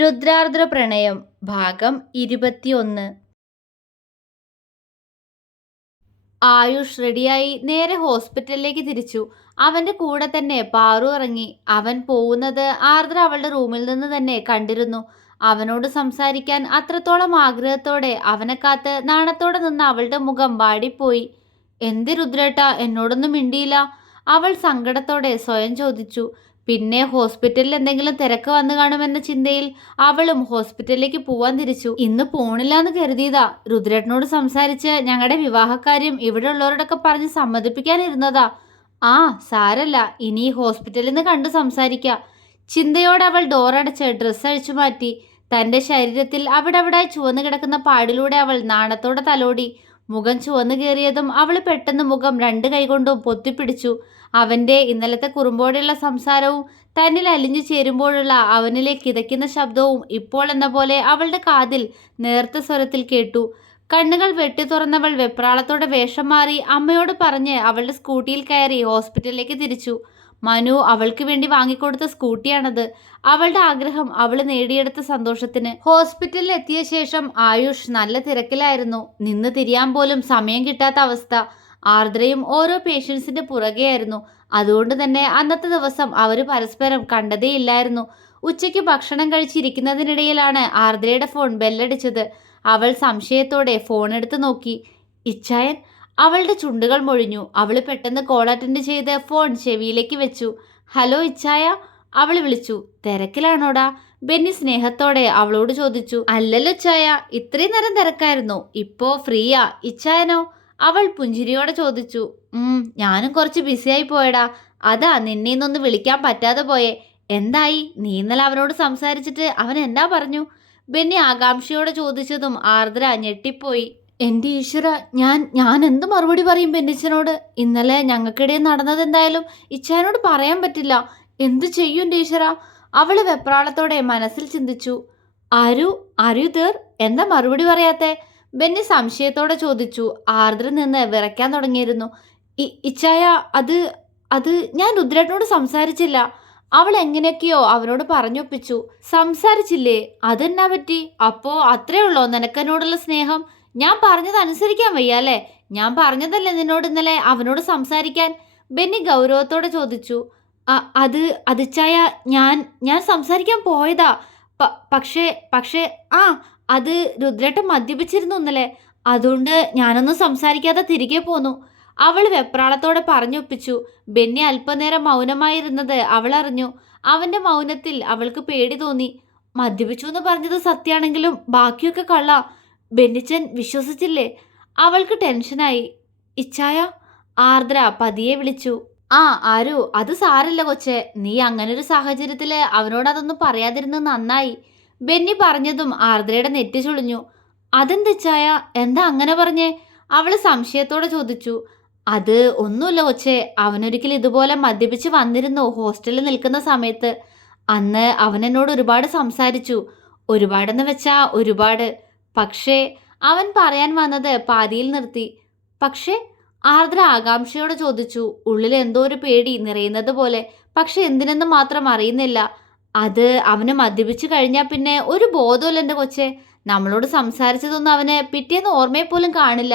രുദ്രാർദ്ര പ്രണയം ഭാഗം ഇരുപത്തിയൊന്ന്. ആയുഷ് റെഡിയായി നേരെ ഹോസ്പിറ്റലിലേക്ക് തിരിച്ചു. അവന്റെ കൂടെ തന്നെ പാറു ഇറങ്ങി. അവൻ പോകുന്നത് ആർദ്ര അവളുടെ റൂമിൽ നിന്ന് തന്നെ കണ്ടിരുന്നു. അവനോട് സംസാരിക്കാൻ അത്രത്തോളം ആഗ്രഹത്തോടെ അവനെ കാത്ത് നാണത്തോടെ നിന്ന് അവളുടെ മുഖം വാടിപ്പോയി. എന്ത് രുദ്രേട്ട എന്നോടൊന്നും മിണ്ടിയില്ല. അവൾ സങ്കടത്തോടെ സ്വയം ചോദിച്ചു. പിന്നെ ഹോസ്പിറ്റലിൽ എന്തെങ്കിലും തിരക്ക് വന്നു കാണുമെന്ന ചിന്തയിൽ അവളും ഹോസ്പിറ്റലിലേക്ക് പോവാൻ തിരിച്ചു. ഇന്ന് പോണില്ലാന്ന് കരുതിയതാ രുദ്രേട്ടനോട് സംസാരിച്ച് ഞങ്ങളുടെ വിവാഹക്കാര്യം ഇവിടെ ഉള്ളവരോടൊക്കെ പറഞ്ഞ് സമ്മതിപ്പിക്കാനിരുന്നതാ. ആ സാരല്ല ഇനി ഹോസ്പിറ്റലിൽ നിന്ന് കണ്ടു സംസാരിക്കാം. ചിന്തയോടെ അവൾ ഡോറടച്ച് ഡ്രസ്സ് അഴിച്ചു മാറ്റി. തന്റെ ശരീരത്തിൽ അവിടെ അവിടെ ചുവന്നു കിടക്കുന്ന പാടിലൂടെ അവൾ നാണത്തോടെ തലോടി. മുഖം ചുവന്നു കയറിയതും അവൾ പെട്ടെന്ന് മുഖം രണ്ട് കൈകൊണ്ടും പൊത്തിപ്പിടിച്ചു. അവന്റെ ഇന്നലത്തെ കുറുമ്പോടെയുള്ള സംസാരവും തന്നിൽ അലിഞ്ഞു ചേരുമ്പോഴുള്ള അവനിലെ കിതയ്ക്കുന്ന ശബ്ദവും ഇപ്പോൾ എന്ന പോലെ അവളുടെ കാതിൽ നേർത്ത സ്വരത്തിൽ കേട്ടു. കണ്ണുകൾ വെട്ടി തുറന്നവൾ വെപ്രാളത്തോടെ വേഷം മാറി അമ്മയോട് പറഞ്ഞ് അവളുടെ സ്കൂട്ടിയിൽ കയറി ഹോസ്പിറ്റലിലേക്ക് തിരിച്ചു. മനു അവൾക്ക് വേണ്ടി വാങ്ങിക്കൊടുത്ത സ്കൂട്ടിയാണത്. അവളുടെ ആഗ്രഹം അവൾ നേടിയെടുത്ത സന്തോഷത്തിന്. ഹോസ്പിറ്റലിൽ എത്തിയ ശേഷം ആയുഷ് നല്ല തിരക്കിലായിരുന്നു. നിന്ന് തിരിയാൻ പോലും സമയം കിട്ടാത്ത അവസ്ഥ. ആർദ്രയും ഓരോ പേഷ്യൻസിന്റെ പുറകെയായിരുന്നു അതുകൊണ്ട് തന്നെ അന്നത്തെ ദിവസം അവർ പരസ്പരം കണ്ടതേയില്ലായിരുന്നു ഉച്ചയ്ക്ക് ഭക്ഷണം കഴിച്ചിരിക്കുന്നതിനിടയിലാണ് ആർദ്രയുടെ ഫോൺ ബെല്ലടിച്ചത് അവൾ സംശയത്തോടെ ഫോൺ എടുത്ത് നോക്കി. ഇച്ചായൻ അവളുടെ ചുണ്ടുകൾ മൊഴിഞ്ഞു. അവൾ പെട്ടെന്ന് കോൾ അറ്റൻഡ് ചെയ്ത് ഫോൺ ചെവിയിലേക്ക് വെച്ചു. ഹലോ ഇച്ചായ അവൾ വിളിച്ചു. തിരക്കിലാണോടാ? ബെന്നി സ്നേഹത്തോടെ അവളോട് ചോദിച്ചു. അല്ലല്ലോ ഇച്ചായ ഇത്രയും നേരം തിരക്കായിരുന്നു. ഇപ്പോ ഫ്രീയാ. ഇച്ചായനോ? അവൾ പുഞ്ചിരിയോടെ ചോദിച്ചു ഞാനും കുറച്ച് ബിസിയായി പോയടാ. അതാ നിന്നെ ഇന്നൊന്ന് വിളിക്കാൻ പറ്റാതെ പോയെ. എന്തായി? നീ ഇന്നലെ അവനോട് സംസാരിച്ചിട്ട് അവൻ എന്താ പറഞ്ഞു? ബെന്നി ആകാംക്ഷയോടെ ചോദിച്ചതും ആർദ്ര ഞെട്ടിപ്പോയി. എന്റെ ഈശ്വര ഞാൻ ഞാൻ എന്ത് മറുപടി പറയും ബെന്നിച്ചനോട്? ഇന്നലെ ഞങ്ങൾക്കിടയിൽ നടന്നത് എന്തായാലും ഇച്ഛാനോട് പറയാൻ പറ്റില്ല. എന്ത് ചെയ്യും എന്റെ ഈശ്വര? അവൾ വെപ്രാളത്തോടെ മനസ്സിൽ ചിന്തിച്ചു. അരു ആരു എന്താ മറുപടി പറയാത്തെ? ബെന്നി സംശയത്തോടെ ചോദിച്ചു ആർദ്ര നിന്ന് വിറയ്ക്കാൻ തുടങ്ങിയിരുന്നു. ഇച്ചായ അത് അത് ഞാൻ രുദ്രേട്ടനോട് സംസാരിച്ചില്ല. അവൾ എങ്ങനെയൊക്കെയോ അവനോട് പറഞ്ഞൊപ്പിച്ചു. സംസാരിച്ചില്ലേ? അതെന്നാ പറ്റി? അപ്പോ അത്രേ ഉള്ളോ നിനക്കെന്നോടുള്ള സ്നേഹം? ഞാൻ പറഞ്ഞത് അനുസരിക്കാൻ വയ്യ അല്ലേ? ഞാൻ പറഞ്ഞതല്ലേ നിന്നോട് ഇന്നലെ അവനോട് സംസാരിക്കാൻ? ബെന്നി ഗൗരവത്തോടെ ചോദിച്ചു അത് അതിച്ചായ ഞാൻ ഞാൻ സംസാരിക്കാൻ പോയതാ. പക്ഷേ പക്ഷേ ആ അത് രുദ്രേട്ടൻ മദ്യപിച്ചിരുന്നു ഒന്നല്ലേ അതുകൊണ്ട് ഞാനൊന്നും സംസാരിക്കാതെ തിരികെ പോന്നു. അവൾ വെപ്രാളത്തോടെ പറഞ്ഞൊപ്പിച്ചു. ബെന്നി അല്പനേരം മൗനമായിരുന്നത് അവൾ അറിഞ്ഞു. അവന്റെ മൗനത്തിൽ അവൾക്ക് പേടി തോന്നി. മദ്യപിച്ചു എന്ന് പറഞ്ഞത് സത്യാണെങ്കിലും ബാക്കിയൊക്കെ കള്ള. ബെന്നിച്ചൻ വിശ്വസിച്ചില്ലേ? അവൾക്ക് ടെൻഷനായി. ഇച്ഛായ ആർദ്ര പതിയെ വിളിച്ചു. ആ ആരു അത് സാരല്ല കൊച്ചെ. നീ അങ്ങനൊരു സാഹചര്യത്തിൽ അവനോട് അതൊന്നും പറയാതിരുന്നത് നന്നായി. ബെന്നി പറഞ്ഞതും ആർദ്രയുടെ നെറ്റി ചുളിഞ്ഞു. അതെന്തിച്ചായ എന്താ അങ്ങനെ പറഞ്ഞേ? അവൾ സംശയത്തോടെ ചോദിച്ചു. അത് ഒന്നുമില്ല കൊച്ചേ. അവനൊരിക്കൽ ഇതുപോലെ മദ്യപിച്ച് വന്നിരുന്നു ഹോസ്റ്റലിൽ നിൽക്കുന്ന സമയത്ത്. അന്ന് അവൻ എന്നോട് ഒരുപാട് സംസാരിച്ചു. ഒരുപാടെന്ന് വെച്ചാ ഒരുപാട്. പക്ഷേ അവൻ പറയാൻ വന്നത് പാതിയിൽ നിർത്തി. പക്ഷേ ആർദ്ര ആകാംക്ഷയോടെ ചോദിച്ചു. ഉള്ളിൽ എന്തോ ഒരു പേടി നിറയുന്നത് പോലെ. പക്ഷെ എന്തിനെന്ന് മാത്രം അറിയുന്നില്ല. അത് അവനെ മദ്യപിച്ചു കഴിഞ്ഞാൽ പിന്നെ ഒരു ബോധമില്ല എന്റെ കൊച്ചെ. നമ്മളോട് സംസാരിച്ചതൊന്നും അവന് പിറ്റേന്ന് ഓർമ്മയെ പോലും കാണില്ല.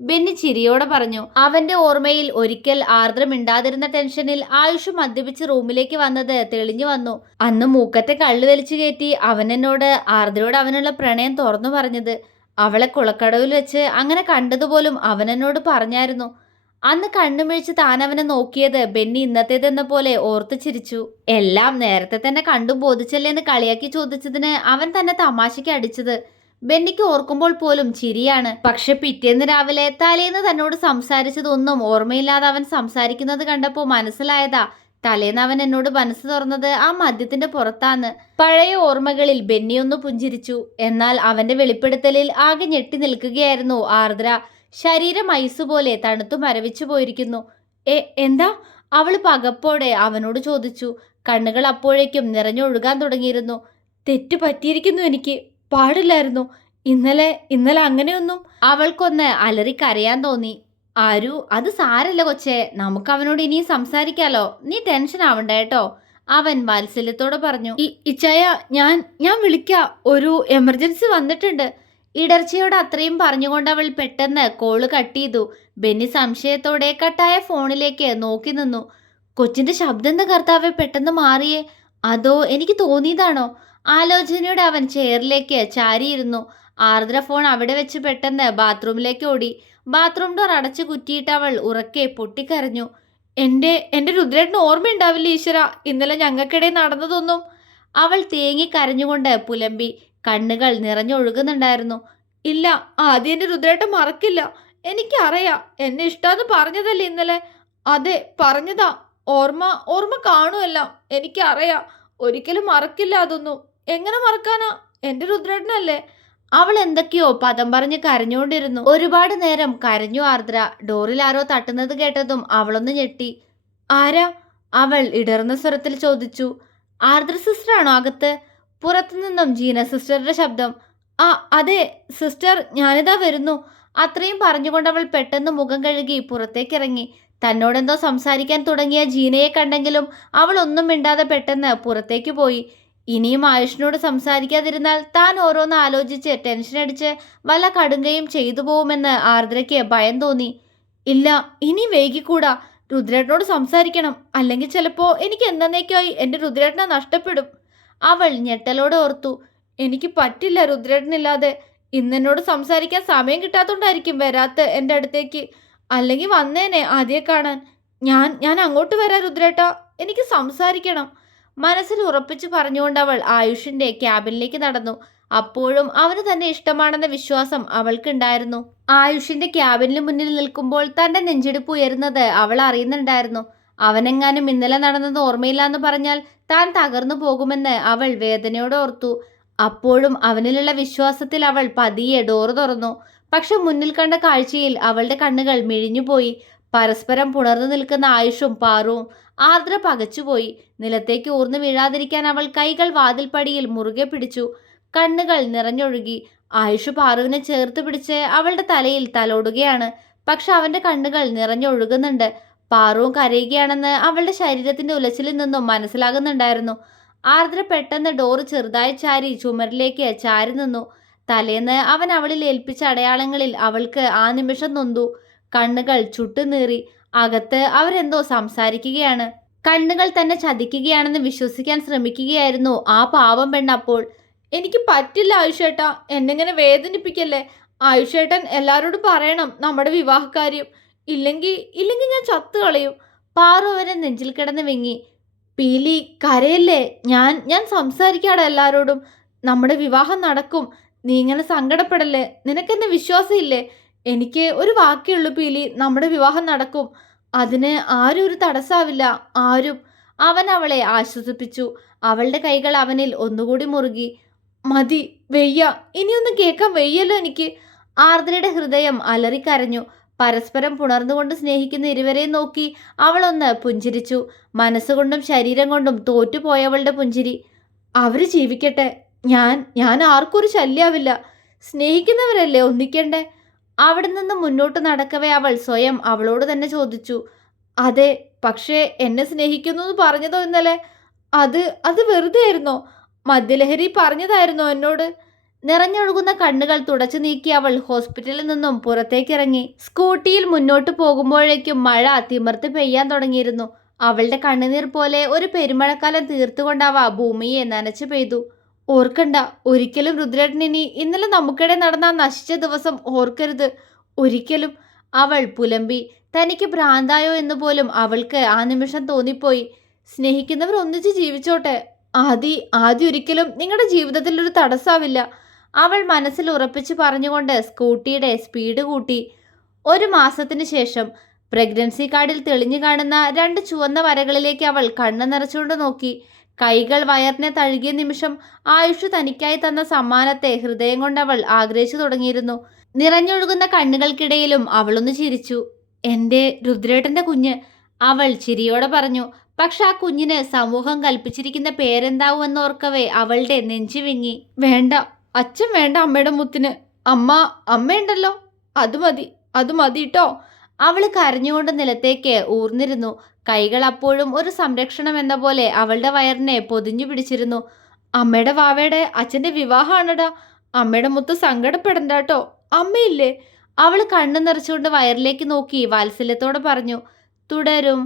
ബെന്നി ചിരിയോടെ പറഞ്ഞു അവന്റെ ഓർമ്മയിൽ ഒരിക്കൽ ആർദ്ര മിണ്ടാതിരുന്ന ടെൻഷനിൽ ആയുഷ് മദ്യപിച്ച് റൂമിലേക്ക് വന്നത് തെളിഞ്ഞു വന്നു. അന്ന് മൂക്കത്തെ കള്ളു വലിച്ചു കയറ്റി അവൻ എന്നോട് ആർദ്രയോട് അവനുള്ള പ്രണയം തുറന്നു പറഞ്ഞത്. അവളെ കുളക്കടവിൽ വെച്ച് അങ്ങനെ കണ്ടതുപോലും അവൻ എന്നോട് പറഞ്ഞായിരുന്നു. അന്ന് കണ്ണുമിഴിച്ച് താൻ അവനെ നോക്കിയത് ബെന്നി ഇന്നത്തേതെന്ന പോലെ ഓർത്തു ചിരിച്ചു. എല്ലാം നേരത്തെ തന്നെ കണ്ടു ബോധിച്ചല്ലേ എന്ന് കളിയാക്കി ചോദിച്ചതിന് അവൻ തന്നെ തമാശയ്ക്ക് അടിച്ചത്. ബെന്നിക്ക് ഓർക്കുമ്പോൾ പോലും ചിരിയാണ്. പക്ഷെ പിറ്റേന്ന് രാവിലെ തലേന്ന് തന്നോട് സംസാരിച്ചതൊന്നും ഓർമ്മയില്ലാതെ അവൻ സംസാരിക്കുന്നത് കണ്ടപ്പോൾ മനസ്സിലായതാ തലേന്ന് അവൻ എന്നോട് മനസ്സ് തുറന്നത് ആ മദ്യത്തിന്റെ പുറത്താന്ന്. പഴയ ഓർമ്മകളിൽ ബെന്നി ഒന്ന് പുഞ്ചിരിച്ചു. എന്നാൽ അവന്റെ വെളിപ്പെടുത്തലിൽ ആകെ ഞെട്ടി നിൽക്കുകയായിരുന്നു ആർദ്ര. ശരീരം ഐസ് പോലെ തണുത്തു മരവിച്ചു പോയിരിക്കുന്നു. എ എന്താ? അവൾ പകപ്പോടെ അവനോട് ചോദിച്ചു. കണ്ണുകൾ അപ്പോഴേക്കും നിറഞ്ഞൊഴുകാൻ തുടങ്ങിയിരുന്നു. തെറ്റു പറ്റിയിരിക്കുന്നു എനിക്ക്. പാടില്ലായിരുന്നു. ഇന്നലെ ഇന്നലെ അങ്ങനെയൊന്നും. അവൾക്കൊന്ന് അലറിക്കരയാൻ തോന്നി. ആരു അത് സാരല്ല കൊച്ചേ. നമുക്ക് അവനോട് ഇനിയും സംസാരിക്കാലോ. നീ ടെൻഷൻ ആവണ്ട കേട്ടോ. അവൻ വാത്സല്യത്തോടെ പറഞ്ഞു. "ഇ- ഇച്ചായ ഞാൻ ഞാൻ വിളിക്കാം. ഒരു എമർജൻസി വന്നിട്ടുണ്ട്. ഇടർച്ചയോട് അത്രയും പറഞ്ഞുകൊണ്ട് അവൾ പെട്ടെന്ന് കോൾ കട്ട് ചെയ്തു. ബെന്നി സംശയത്തോടെ കട്ടായ ഫോണിലേക്ക് നോക്കി നിന്നു. കൊച്ചിന്റെ ശബ്ദം എന്താ കർത്താവെ? പെട്ടെന്ന് മാറിയേ. അതോ എനിക്ക് തോന്നിയതാണോ? ആലോചനയോടെ അവൻ ചെയറിലേക്ക് ചാരിയിരുന്നു. ആർദ്ര ഫോൺ അവിടെ വെച്ച് പെട്ടെന്ന് ബാത്റൂമിലേക്ക് ഓടി. ബാത്റൂം ഡോർ അടച്ചു കുറ്റിയിട്ട് അവൾ ഉറക്കെ പൊട്ടിക്കരഞ്ഞു. എന്റെ എന്റെ രുദ്രേട്ടന് ഓർമ്മയുണ്ടാവില്ല ഈശ്വര? ഇന്നലെ ഞങ്ങൾക്കിടയിൽ നടന്നതൊന്നും? അവൾ തേങ്ങി കരഞ്ഞുകൊണ്ട് പുലമ്പി. കണ്ണുകൾ നിറഞ്ഞൊഴുകുന്നുണ്ടായിരുന്നു. ഇല്ല ആദ്യം എന്റെ രുദ്രേട്ടൻ മറക്കില്ല. എനിക്കറിയാം എന്നെ ഇഷ്ടമെന്ന് പറഞ്ഞതല്ലേ ഇന്നലെ. അതെ പറഞ്ഞതാ. ഓർമ്മ ഓർമ്മ കാണുമല്ല. എനിക്കറിയാം ഒരിക്കലും മറക്കില്ല അതൊന്നും. എങ്ങനെ മറക്കാനാ? എന്റെ രുദ്രേട്ടനല്ലേ. അവൾ എന്തൊക്കെയോ പദം പറഞ്ഞ് കരഞ്ഞുകൊണ്ടിരുന്നു. ഒരുപാട് നേരം കരഞ്ഞു ആർദ്ര ഡോറിൽ ആരോ തട്ടുന്നത് കേട്ടതും അവളൊന്ന് ഞെട്ടി. ആരാ? അവൾ ഇടർന്ന സ്വരത്തിൽ ചോദിച്ചു. ആർദ്ര സിസ്റ്ററാണോ അകത്ത്? പുറത്തുനിന്നും ജീന സിസ്റ്ററുടെ ശബ്ദം. ആ അതെ സിസ്റ്റർ ഞാനിതാ വരുന്നു. അത്രയും പറഞ്ഞുകൊണ്ട് അവൾ പെട്ടെന്ന് മുഖം കഴുകി പുറത്തേക്കിറങ്ങി. തന്നോടെന്തോ സംസാരിക്കാൻ തുടങ്ങിയ ജീനയെ കണ്ടെങ്കിലും അവൾ ഒന്നും മിണ്ടാതെ പെട്ടെന്ന് പുറത്തേക്ക് പോയി. ഇനിയും ആയുഷിനോട് സംസാരിക്കാതിരുന്നാൽ താൻ ഓരോന്ന് ആലോചിച്ച് ടെൻഷൻ അടിച്ച് വല്ല കടുങ്കയും ചെയ്തു പോകുമെന്ന് ആർദ്രയ്ക്ക് ഭയം തോന്നി. ഇല്ല ഇനി വൈകിക്കൂടാ. രുദ്രേട്ടനോട് സംസാരിക്കണം. അല്ലെങ്കിൽ ചിലപ്പോൾ എനിക്ക് എന്നേക്കായി എന്റെ രുദ്രേട്ടനെ നഷ്ടപ്പെടും. അവൾ ഞെട്ടലോടെ ഓർത്തു. എനിക്ക് പറ്റില്ല രുദ്രേട്ടനില്ലാതെ. ഇന്നെന്നോട് സംസാരിക്കാൻ സമയം കിട്ടാത്തോണ്ടായിരിക്കും വരാത്ത എന്റെ അടുത്തേക്ക്. അല്ലെങ്കിൽ വന്നേനെ ആദ്യം കാണാൻ. ഞാൻ ഞാൻ അങ്ങോട്ട് വരാം രുദ്രേട്ട. എനിക്ക് സംസാരിക്കണം. മനസ്സിൽ ഉറപ്പിച്ചു പറഞ്ഞുകൊണ്ട് അവൾ ആയുഷിന്റെ ക്യാബിനിലേക്ക് നടന്നു. അപ്പോഴും അവന് തന്നെ ഇഷ്ടമാണെന്ന വിശ്വാസം അവൾക്കുണ്ടായിരുന്നു. ആയുഷിന്റെ ക്യാബിനിന് മുന്നിൽ നിൽക്കുമ്പോൾ തന്റെ നെഞ്ചിടിപ്പ് ഉയരുന്നത് അവൾ അറിയുന്നുണ്ടായിരുന്നു. അവനെങ്ങാനും ഇന്നലെ നടന്നത് ഓർമ്മയില്ല എന്ന് പറഞ്ഞാൽ താൻ തകർന്നു പോകുമെന്ന് അവൾ വേദനയോടെ ഓർത്തു. അപ്പോഴും അവനിലുള്ള വിശ്വാസത്തിൽ അവൾ പതിയെ ഡോറ് തുറന്നു. പക്ഷെ മുന്നിൽ കണ്ട കാഴ്ചയിൽ അവളുടെ കണ്ണുകൾ മിഴിഞ്ഞുപോയി. പരസ്പരം പുണർന്നു നിൽക്കുന്ന ആയുഷും പാറുവും ആർദ്ര പകച്ചുപോയി. നിലത്തേക്ക് ഊർന്നു വീഴാതിരിക്കാൻ അവൾ കൈകൾ വാതിൽപ്പടിയിൽ മുറുകെ പിടിച്ചു. കണ്ണുകൾ നിറഞ്ഞൊഴുകി. ആയുഷ് പാറുവിനെ ചേർത്ത് പിടിച്ച് അവളുടെ തലയിൽ തലോടുകയാണ്. പക്ഷെ അവന്റെ കണ്ണുകൾ നിറഞ്ഞൊഴുകുന്നുണ്ട്. പാറുവും കരയുകയാണെന്ന് അവളുടെ ശരീരത്തിന്റെ ഉലച്ചിലിൽ നിന്നും മനസ്സിലാകുന്നുണ്ടായിരുന്നു. ആർദ്ര പെട്ടെന്ന് ഡോറ് ചെറുതായി ചാരി ചുമരിലേക്ക് ചാരി നിന്നു. തലേന്ന് അവൻ അവളിൽ ഏൽപ്പിച്ച അടയാളങ്ങളിൽ അവൾക്ക് ആ നിമിഷം നൊന്തു. കണ്ണുകൾ ചുട്ടുനീറി അകത്ത് അവരെന്തോ സംസാരിക്കുകയാണ്. കണ്ണുകൾ തന്നെ ചതിക്കുകയാണെന്ന് വിശ്വസിക്കാൻ ശ്രമിക്കുകയായിരുന്നു ആ പാവം പെണ്ണപ്പോൾ എനിക്ക് പറ്റില്ല ആയുഷേട്ടാ. എന്നെങ്ങനെ വേദനിപ്പിക്കല്ലേ? ആയുഷേട്ടൻ എല്ലാവരോടും പറയണം നമ്മുടെ വിവാഹകാര്യം. ഇല്ലെങ്കിൽ ഇല്ലെങ്കിൽ ഞാൻ ചത്തു കളയും. പാറു അവരെ നെഞ്ചിൽ കിടന്ന് വിങ്ങി. പീലി കരയല്ലേ? ഞാൻ ഞാൻ സംസാരിക്കാടെ എല്ലാവരോടും നമ്മുടെ വിവാഹം നടക്കും. നീ ഇങ്ങനെ സങ്കടപ്പെടല്ലേ? നിനക്കെന്നെ വിശ്വാസമില്ലേ? എനിക്ക് ഒരു വാക്കേയുള്ളൂ പീലി. നമ്മുടെ വിവാഹം നടക്കും. അതിന് ആരും ഒരു തടസ്സാവില്ല. ആരും. അവൻ അവളെ ആശ്വസിപ്പിച്ചു. അവളുടെ കൈകൾ അവനിൽ ഒന്നുകൂടി മുറുകി. മതി വെയ്യ. ഇനിയൊന്നും കേൾക്കാൻ വെയ്യല്ലോ എനിക്ക്. ആർദ്രയുടെ ഹൃദയം അലറിക്കരഞ്ഞു. പരസ്പരം പുണർന്നുകൊണ്ട് സ്നേഹിക്കുന്ന ഇരുവരെയും നോക്കി അവളൊന്ന് പുഞ്ചിരിച്ചു. മനസ്സുകൊണ്ടും ശരീരം കൊണ്ടും തോറ്റുപോയവളുടെ പുഞ്ചിരി. അവർ ജീവിക്കട്ടെ. ഞാൻ ഞാൻ ആർക്കൊരു ശല്യാവില്ല. സ്നേഹിക്കുന്നവരല്ലേ ഒന്നിക്കണ്ടേ? അവിടെ നിന്ന് മുന്നോട്ട് നടക്കവേ അവൾ സ്വയം അവളോട് തന്നെ ചോദിച്ചു. അതെ പക്ഷേ എന്നെ സ്നേഹിക്കുന്നു എന്ന് പറഞ്ഞതോ ഇന്നലെ? അത് അത് വെറുതെ ആയിരുന്നോ മദ്യലഹരി പറഞ്ഞതായിരുന്നോ എന്നോട്? നിറഞ്ഞൊഴുകുന്ന കണ്ണുകൾ തുടച്ചു നീക്കി അവൾ ഹോസ്പിറ്റലിൽ നിന്നും പുറത്തേക്കിറങ്ങി. സ്കൂട്ടിയിൽ മുന്നോട്ട് പോകുമ്പോഴേക്കും മഴ തിമിർത്ത് പെയ്യാൻ തുടങ്ങിയിരുന്നു. അവളുടെ കണ്ണുനീർ പോലെ ഒരു പെരുമഴക്കാലം തീർത്തുകൊണ്ടാവ ഭൂമിയെ നനച്ചു പെയ്തു. ഓർക്കണ്ട ഒരിക്കലും രുദ്രേട്ടൻ ഇനി ഇന്നലെ നമുക്കിടെ നടന്ന നശിച്ച ദിവസം ഓർക്കരുത്. ഒരിക്കലും. അവൾ പുലമ്പി. തനിക്ക് ഭ്രാന്തായോ എന്ന് പോലും അവൾക്ക് ആ നിമിഷം തോന്നിപ്പോയി. സ്നേഹിക്കുന്നവർ ഒന്നിച്ച് ജീവിച്ചോട്ടെ. ആദി ആദ്യ ഒരിക്കലും നിങ്ങളുടെ ജീവിതത്തിൽ ഒരു തടസ്സാവില്ല. അവൾ മനസ്സിൽ ഉറപ്പിച്ച് പറഞ്ഞുകൊണ്ട് സ്കൂട്ടിയുടെ സ്പീഡ് കൂട്ടി. ഒരു മാസത്തിനു ശേഷം പ്രഗ്നൻസി കാർഡിൽ തെളിഞ്ഞു കാണുന്ന രണ്ട് ചുവന്ന വരകളിലേക്ക് അവൾ കണ്ണു നിറച്ചുകൊണ്ട് നോക്കി. കൈകൾ വയറിനെ തഴുകിയ നിമിഷം ആയുഷ് തനിക്കായി തന്ന സമ്മാനത്തെ ഹൃദയം കൊണ്ട് അവൾ ആഗ്രഹിച്ചു തുടങ്ങിയിരുന്നു. നിറഞ്ഞൊഴുകുന്ന കണ്ണുകൾക്കിടയിലും അവളൊന്ന് ചിരിച്ചു. എന്റെ രുദ്രേട്ടന്റെ കുഞ്ഞ് അവൾ ചിരിയോടെ പറഞ്ഞു. പക്ഷെ ആ കുഞ്ഞിന് സമൂഹം കൽപ്പിച്ചിരിക്കുന്ന പേരെന്താവുമെന്ന് ഓർക്കവേ അവളുടെ നെഞ്ചു വിങ്ങി വേണ്ട അച്ഛൻ വേണ്ട അമ്മയുടെ മുത്തിന്. അമ്മ അമ്മയുണ്ടല്ലോ. അത് മതി അത് മതി കേട്ടോ അവൾ കരഞ്ഞുകൊണ്ട് നിലത്തേക്ക് ഊർന്നിരുന്നു. കൈകൾ അപ്പോഴും ഒരു സംരക്ഷണം എന്ന പോലെ അവളുടെ വയറിനെ പൊതിഞ്ഞു പിടിച്ചിരുന്നു. അമ്മയുടെ വാവയുടെ അച്ഛന്റെ വിവാഹമാണടാ. അമ്മയുടെ മുത്ത് സങ്കടപ്പെടണ്ട കേട്ടോ അമ്മയില്ലേ? അവൾ കണ്ണു നിറച്ചുകൊണ്ട് വയറിലേക്ക് നോക്കി വാത്സല്യത്തോടെ പറഞ്ഞു. തുടരും.